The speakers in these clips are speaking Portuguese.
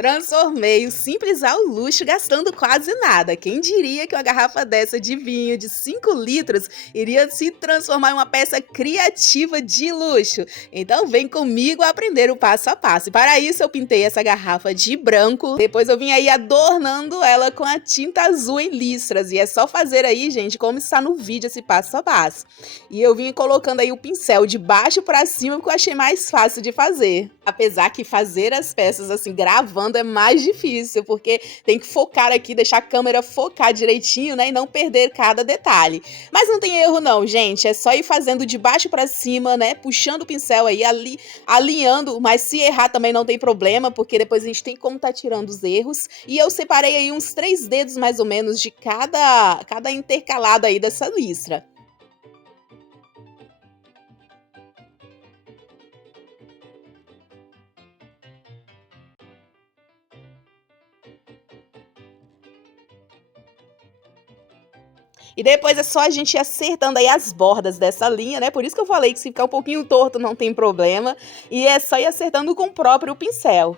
Transformei o simples ao luxo gastando quase nada. Quem diria que uma garrafa dessa de vinho de 5 litros iria se transformar em uma peça criativa de luxo? Então vem comigo aprender o passo a passo. E para isso eu pintei essa garrafa de branco, depois eu vim aí adornando ela com a tinta azul em listras. E é só fazer aí, gente, como está no vídeo esse passo a passo. E eu vim colocando aí o pincel de baixo para cima porque eu achei mais fácil de fazer. Apesar que fazer as peças assim, gravando é mais difícil, porque tem que focar aqui, deixar a câmera focar direitinho, né, e não perder cada detalhe. Mas não tem erro não, gente, é só ir fazendo de baixo pra cima, né, puxando o pincel aí, alinhando, mas se errar também não tem problema, porque depois a gente tem como tá tirando os erros. E eu separei aí uns 3 dedos mais ou menos de cada intercalado aí dessa listra. E depois é só a gente ir acertando aí as bordas dessa linha, né? Por isso que eu falei que se ficar um pouquinho torto não tem problema. E é só ir acertando com o próprio pincel.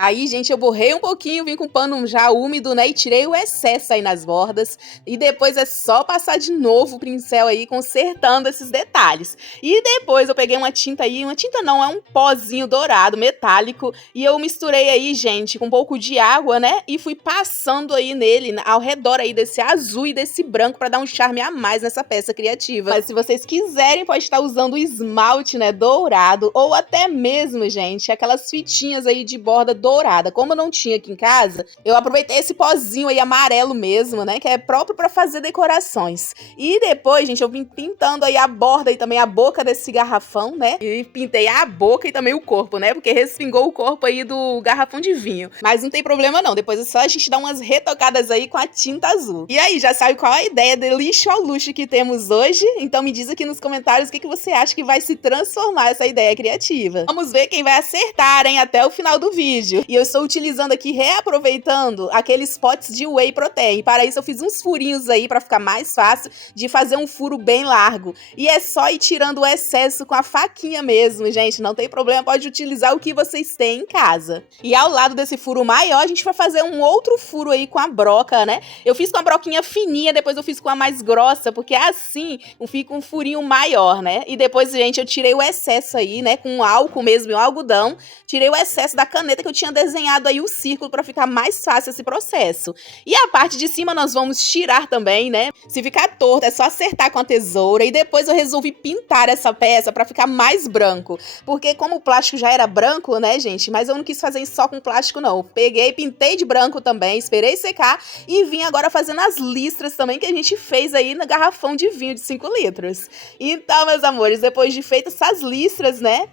Aí, gente, eu borrei um pouquinho, vim com o pano já úmido, né, e tirei o excesso aí nas bordas. E depois é só passar de novo o pincel aí, consertando esses detalhes. E depois eu peguei uma tinta aí, uma tinta não, é um pozinho dourado, metálico, e eu misturei aí, gente, com um pouco de água, né, e fui passando aí nele, ao redor aí desse azul e desse branco, pra dar um charme a mais nessa peça criativa. Mas se vocês quiserem, pode estar usando o esmalte, né, dourado, ou até mesmo, gente, aquelas fitinhas aí de borda dourada. Como eu não tinha aqui em casa, eu aproveitei esse pozinho aí amarelo mesmo, né, que é próprio para fazer decorações. E depois, gente, eu vim pintando aí a borda e também a boca desse garrafão, né, e pintei a boca e também o corpo, né, porque respingou o corpo aí do garrafão de vinho. Mas não tem problema não, depois é só a gente dar umas retocadas aí com a tinta azul. E aí, já sabe qual a ideia de lixo ao luxo que temos hoje? Então me diz aqui nos comentários o que você acha que vai se transformar essa ideia criativa. Vamos ver quem vai acertar, hein, até o final do vídeo. E eu estou utilizando aqui, reaproveitando aqueles potes de whey protein. Para isso eu fiz uns furinhos aí para ficar mais fácil de fazer um furo bem largo. E é só ir tirando o excesso com a faquinha mesmo, gente. Não tem problema, pode utilizar o que vocês têm em casa. E ao lado desse furo maior, a gente vai fazer um outro furo aí com a broca, né? Eu fiz com a broquinha fininha, depois eu fiz com a mais grossa, porque assim fica um furinho maior, né? E depois, gente, eu tirei o excesso aí, né? Com álcool mesmo, um algodão. Tirei o excesso da caneta que eu tinha desenhado aí o círculo para ficar mais fácil esse processo. E a parte de cima nós vamos tirar também, né? Se ficar torto é só acertar com a tesoura e depois eu resolvi pintar essa peça para ficar mais branco, porque como o plástico já era branco, né, gente, mas eu não quis fazer só com plástico não. Peguei, pintei de branco também, esperei secar e vim agora fazendo as listras também que a gente fez aí no garrafão de vinho de 5 litros. Então, meus amores, depois de feitas essas listras, né,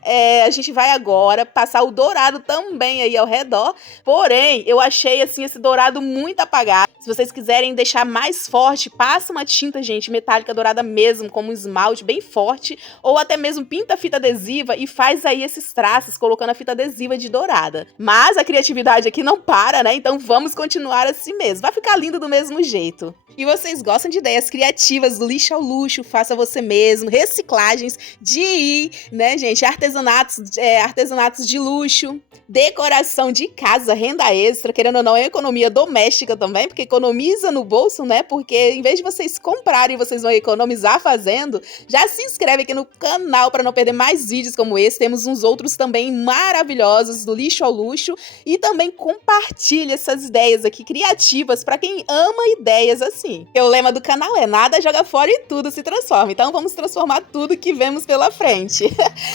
a gente vai agora passar o dourado também aí ao redor, porém, eu achei assim esse dourado muito apagado. Se vocês quiserem deixar mais forte, passa uma tinta, gente, metálica dourada mesmo, como um esmalte bem forte, ou até mesmo pinta fita adesiva e faz aí esses traços, colocando a fita adesiva de dourada. Mas a criatividade aqui não para, né? Então vamos continuar assim mesmo. Vai ficar lindo do mesmo jeito. E vocês gostam de ideias criativas, do lixo ao luxo, faça você mesmo, reciclagens de, né, gente, artesanatos de luxo, decoração de casa, renda extra, querendo ou não, é economia doméstica também, porque economiza no bolso, né? Porque em vez de vocês comprarem, vocês vão economizar fazendo. Já se inscreve aqui no canal para não perder mais vídeos como esse. Temos uns outros também maravilhosos do lixo ao luxo e também compartilha essas ideias aqui criativas para quem ama ideias assim. O lema do canal é nada joga fora e tudo se transforma. Então vamos transformar tudo que vemos pela frente.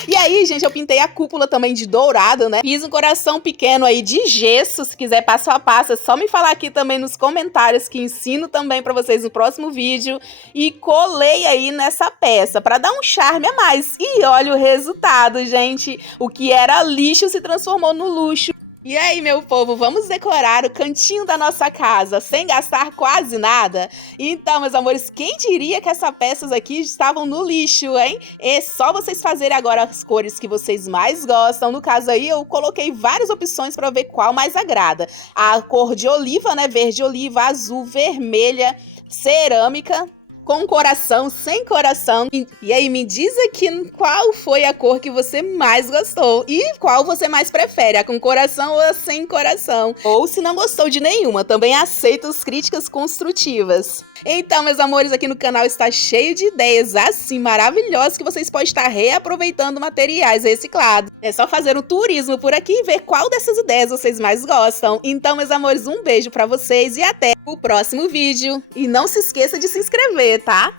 E aí, gente, eu pintei a cúpula também de dourado, né? Fiz um coração pequeno aí de gesso. Se quiser passo a passo, é só me falar aqui também nos comentários que ensino também pra vocês no próximo vídeo. E colei aí nessa peça pra dar um charme a mais. E olha o resultado, gente. O que era lixo se transformou no luxo. E aí, meu povo, vamos decorar o cantinho da nossa casa sem gastar quase nada? Então, meus amores, quem diria que essas peças aqui estavam no lixo, hein? É só vocês fazerem agora as cores que vocês mais gostam. No caso aí, eu coloquei várias opções para ver qual mais agrada. A cor de oliva, né? Verde oliva, azul, vermelha, cerâmica, com coração, sem coração. E aí, me diz aqui qual foi a cor que você mais gostou e qual você mais prefere, a com coração ou a sem coração. Ou se não gostou de nenhuma, também aceito as críticas construtivas. Então, meus amores, aqui no canal está cheio de ideias assim maravilhosas que vocês podem estar reaproveitando materiais reciclados. É só fazer um turismo por aqui e ver qual dessas ideias vocês mais gostam. Então, meus amores, um beijo pra vocês e até o próximo vídeo. E não se esqueça de se inscrever, tá?